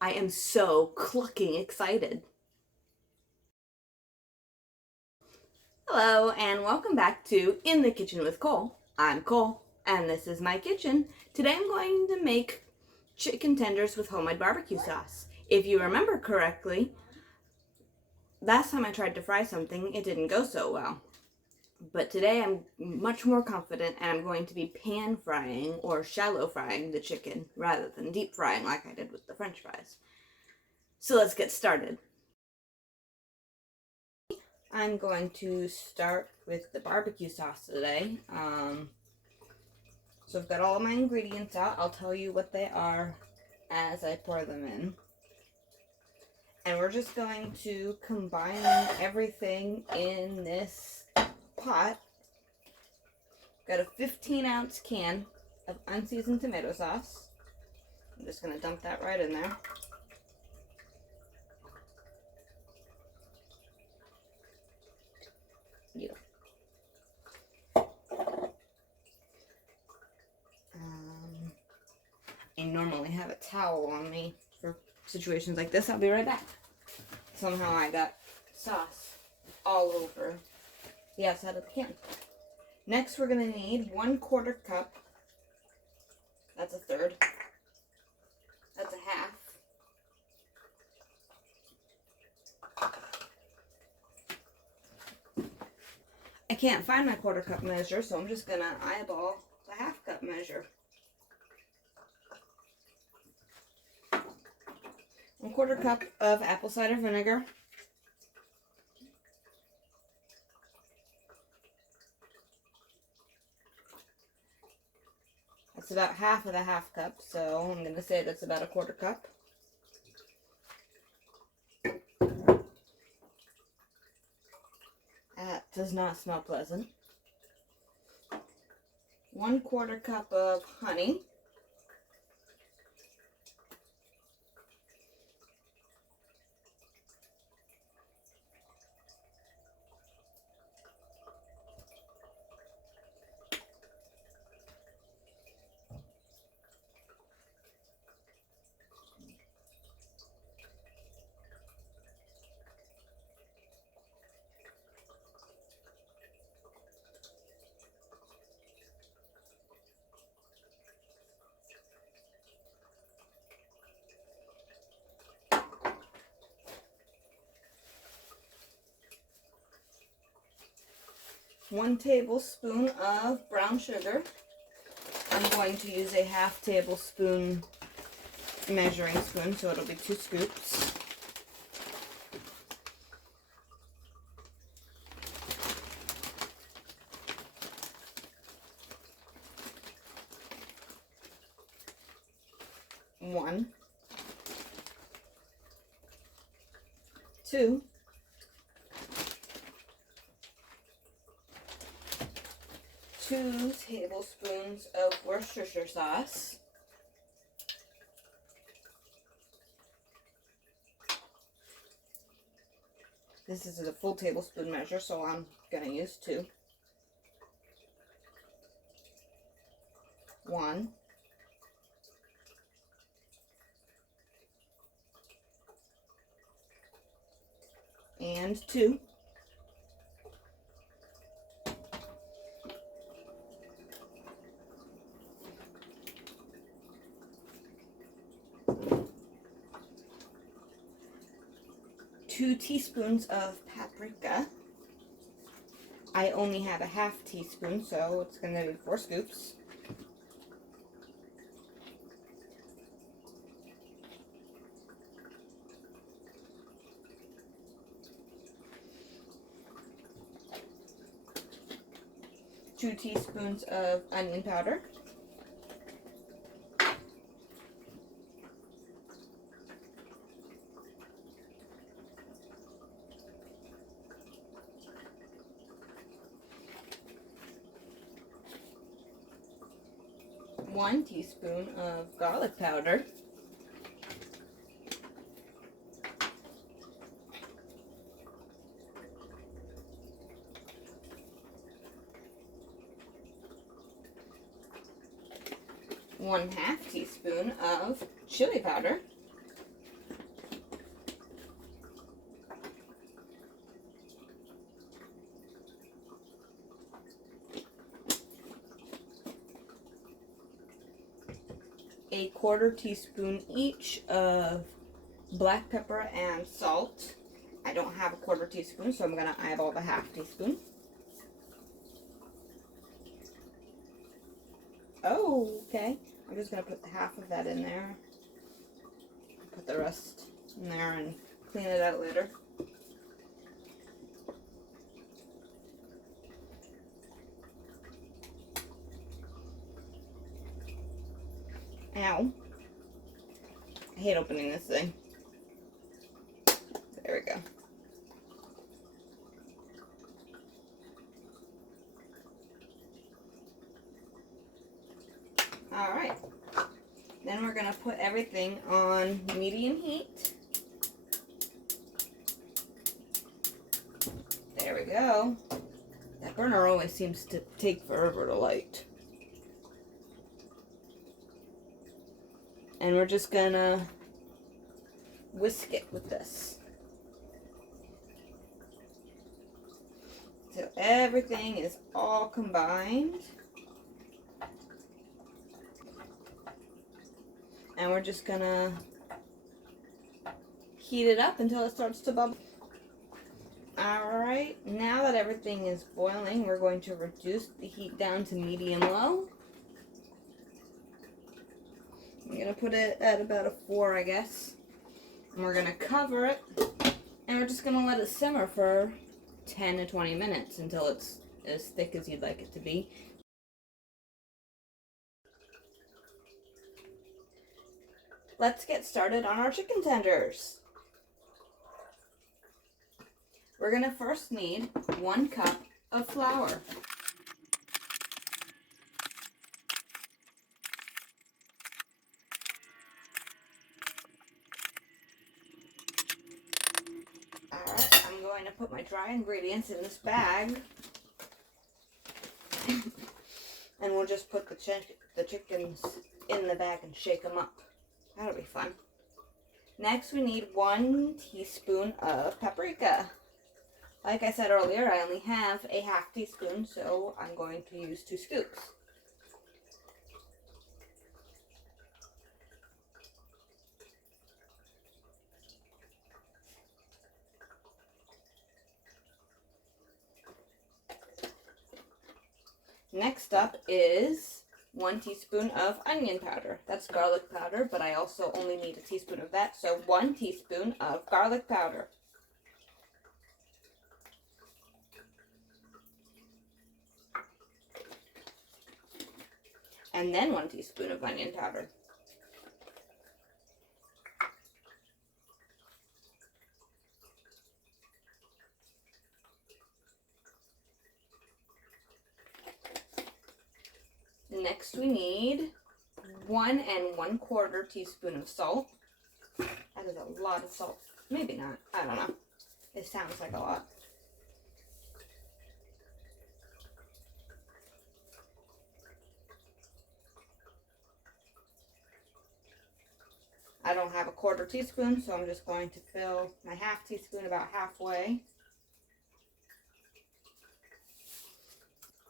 I am so clucking excited. Hello and welcome back to In the Kitchen with Cole. I'm Cole and this is my kitchen. Today I'm going to make chicken tenders with homemade barbecue sauce. If you remember correctly, last time I tried to fry something, it didn't go so well. But today I'm much more confident and I'm going to be pan frying or shallow frying the chicken rather than deep frying like I did with the French fries. So let's get started. I'm going to start with the barbecue sauce today. So I've got all my ingredients out. I'll tell you what they are as I pour them in. And we're just going to combine everything in this pot. Got a 15-ounce can of unseasoned tomato sauce. I'm just going to dump that right in there. Yeah. I normally have a towel on me for situations like this. I'll be right back. Somehow I got sauce all over the outside of the can. Next, we're going to need 1/4 cup. That's a third. That's a half. I can't find my 1/4 cup measure, so I'm just going to eyeball the 1/2 cup measure. 1/4 cup of apple cider vinegar. That's about half of the 1/2 cup, so I'm going to say that's about a 1/4 cup. That does not smell pleasant. 1/4 cup of honey. One tablespoon of brown sugar. I'm going to use a 1/2 tablespoon measuring spoon, so it'll be 2 scoops. One, 2, 2 tablespoons of Worcestershire sauce. This is a full tablespoon measure, so I'm going to use 2. 1, and 2. Two teaspoons of paprika. I only have a 1/2 teaspoon, so it's going to be 4 scoops. Two teaspoons of onion powder. One teaspoon of garlic powder. One 1/2 teaspoon of chili powder. a 1/4 teaspoon each of black pepper and salt. I don't have a 1/4 teaspoon, so I'm going to eyeball the 1/2 teaspoon. Oh, okay. I'm just going to put 1/2 of that in there. Put the rest in there and clean it out later. Ow. I hate opening this thing. There we go. Alright. Then we're going to put everything on medium heat. There we go. That burner always seems to take forever to light. And we're just gonna whisk it with this. So everything is all combined. And we're just gonna heat it up until it starts to bubble. Alright, now that everything is boiling, we're going to reduce the heat down to medium-low. I'm going to put it at about a 4, I guess. And we're going to cover it, and we're just going to let it simmer for 10 to 20 minutes until it's as thick as you'd like it to be. Let's get started on our chicken tenders. We're going to first need 1 cup of flour. Alright, I'm going to put my dry ingredients in this bag. And we'll just put the chickens in the bag and shake them up. That'll be fun. Next, we need 1 teaspoon of paprika. Like I said earlier, I only have a 1/2 teaspoon, so I'm going to use 2 scoops. Next up is 1 teaspoon of onion powder. That's garlic powder, but I also only need a teaspoon of that, so 1 teaspoon of garlic powder. And then 1 teaspoon of onion powder. Next we need 1 1/4 teaspoon of salt. That is a lot of salt. Maybe not. I don't know. It sounds like a lot. I don't have a 1/4 teaspoon, so I'm just going to fill my 1/2 teaspoon about halfway.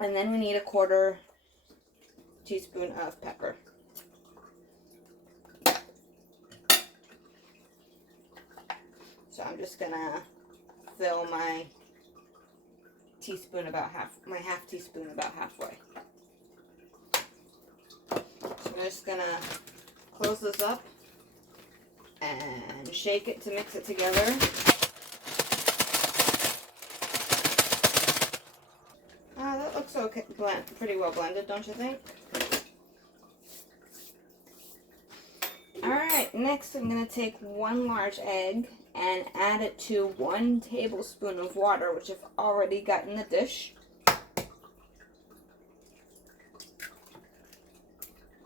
And then we need a 1/4 teaspoon of pepper. So I'm just gonna fill my teaspoon about my 1/2 teaspoon about halfway. So I'm just gonna close this up and shake it to mix it together. That looks okay, pretty well blended, don't you think? Alright, next I'm going to take 1 large egg and add it to 1 tablespoon of water, which I've already got in the dish.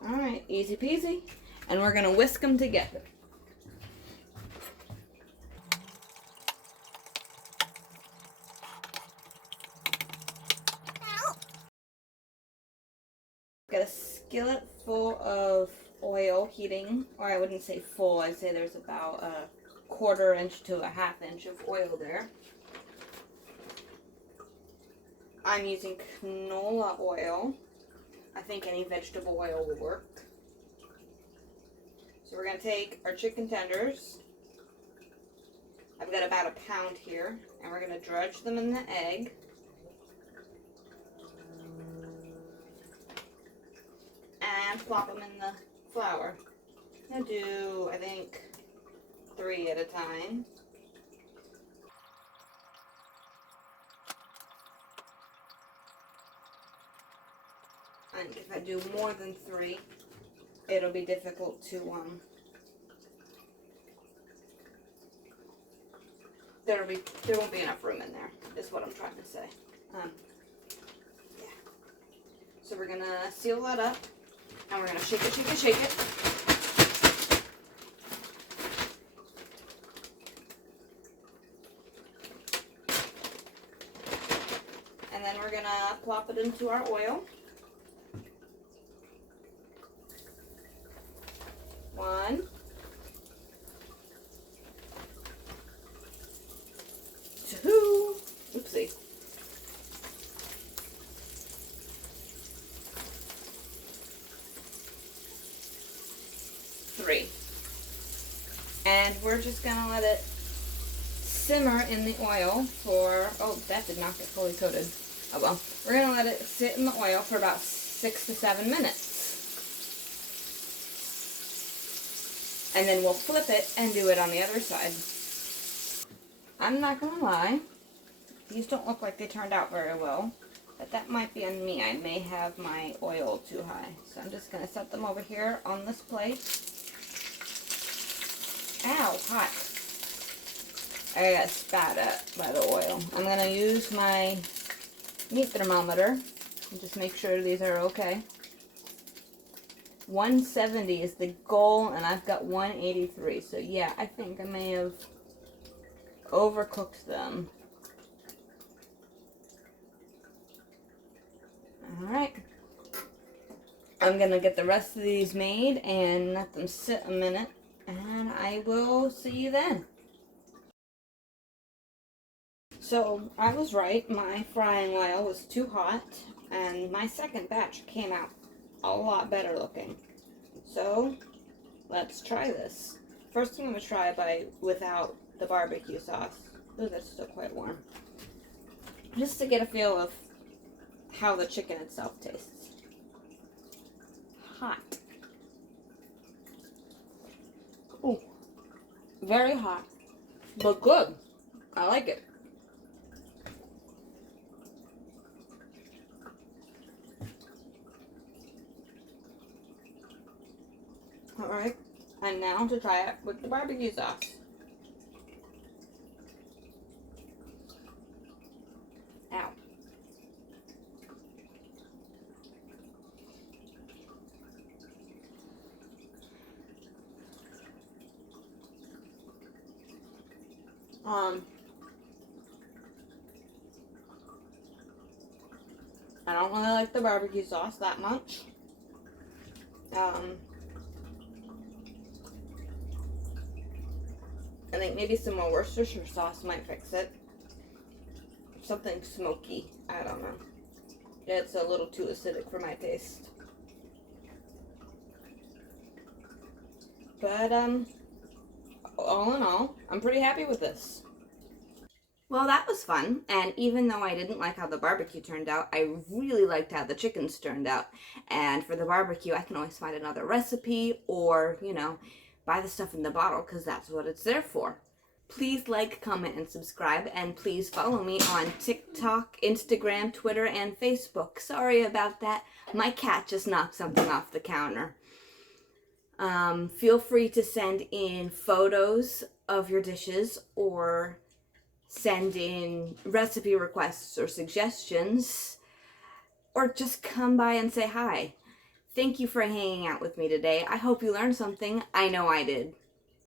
Alright, easy peasy. And we're going to whisk them together. Got a skillet full of oil heating, or I wouldn't say full, I'd say there's about a 1/4 inch to a 1/2 inch of oil there. I'm using canola oil. I think any vegetable oil will work. So we're going to take our chicken tenders. I've got about a pound here, and we're going to dredge them in the egg. And plop them in the flour. I'm going to do, I think, 3 at a time. And if I do more than 3, it'll be difficult to, there won't be enough room in there, is what I'm trying to say. Yeah. So we're gonna seal that up, and we're gonna shake it, shake it, shake it. And then we're gonna plop it into our oil. 1, 2, oopsie. 3. And we're just gonna let it simmer in the oil for, oh, that did not get fully coated. Oh well. We're gonna let it sit in the oil for about 6 to 7 minutes. And then we'll flip it and do it on the other side. I'm not gonna lie, these don't look like they turned out very well, but that might be on me. I may have my oil too high. So I'm just gonna set them over here on this plate. Ow, hot. I got spat at by the oil. I'm gonna use my meat thermometer and just make sure these are okay. 170 is the goal, and I've got 183. So yeah, I think I may have overcooked them. Alright. I'm gonna get the rest of these made and let them sit a minute, and I will see you then. So I was right, my frying oil was too hot, and my second batch came out a lot better looking. So let's try this. First I'm going to try without the barbecue sauce. Ooh, that's still quite warm. Just to get a feel of how the chicken itself tastes. Hot. Ooh, very hot, but good. I like it. Alright, and now to try it with the barbecue sauce. Ow. I don't really like the barbecue sauce that much. I think maybe some more Worcestershire sauce might fix it. Something smoky. I don't know. It's a little too acidic for my taste. But, all in all, I'm pretty happy with this. Well, that was fun, and even though I didn't like how the barbecue turned out, I really liked how the chickens turned out. And for the barbecue, I can always find another recipe or, you know, buy the stuff in the bottle because that's what it's there for. Please like, comment, and subscribe, and please follow me on TikTok, Instagram, Twitter, and Facebook. Sorry about that. My cat just knocked something off the counter. Feel free to send in photos of your dishes or send in recipe requests or suggestions, or just come by and say hi. Thank you for hanging out with me today. I hope you learned something. I know I did.